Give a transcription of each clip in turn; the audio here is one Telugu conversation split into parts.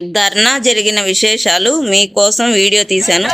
ధర్నా జరిగిన విశేషాలు మీకోసం వీడియో తీశాను.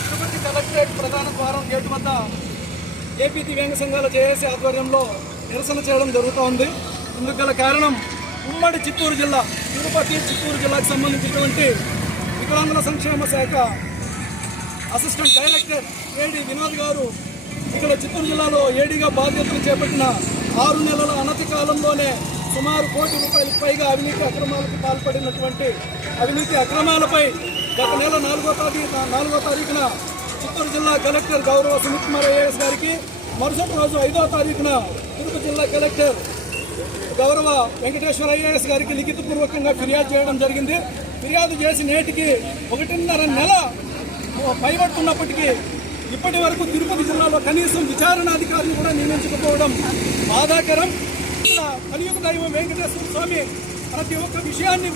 తిరుపతి కలెక్టరేట్ ప్రధాన ద్వారం గేటు వద్ద ఏపీ దివ్యాంగ సంఘాల జేఏసీ ఆధ్వర్యంలో నిరసన చేయడం జరుగుతోంది. ఇందుకు గల కారణం ఉమ్మడి చిత్తూరు జిల్లా, తిరుపతి చిత్తూరు జిల్లాకు సంబంధించినటువంటి వికలాంగుల సంక్షేమ శాఖ అసిస్టెంట్ డైరెక్టర్ ఏడి వినోద్ గారు ఇక్కడ చిత్తూరు జిల్లాలో ఏడీగా బాధ్యతలు చేపట్టిన 6 నెలల అనతి కాలంలోనే సుమారు ₹1 కోటి పైగా అవినీతి అక్రమాలకు పాల్పడినటువంటి అవినీతి అక్రమాలపై గత నెల 4వ తారీఖున చిత్తూరు జిల్లా కలెక్టర్ గౌరవ సుమిత్ కుమార్ ఐఏఎస్ గారికి, మరుసటి రోజు 5వ తారీఖున తిరుపతి జిల్లా కలెక్టర్ గౌరవ వెంకటేశ్వర ఐఏఎస్ గారికి లిఖితపూర్వకంగా ఫిర్యాదు చేయడం జరిగింది. ఫిర్యాదు చేసి నేటికి 1.5 నెల పైబడుతున్నప్పటికీ ఇప్పటి వరకు తిరుపతి జిల్లాలో కనీసం విచారణాధికారిని కూడా నియమించకపోవడం బాధాకరం. కలియుగ దైవం వెంకటేశ్వర స్వామి ప్రతి ఒక్క విషయాన్ని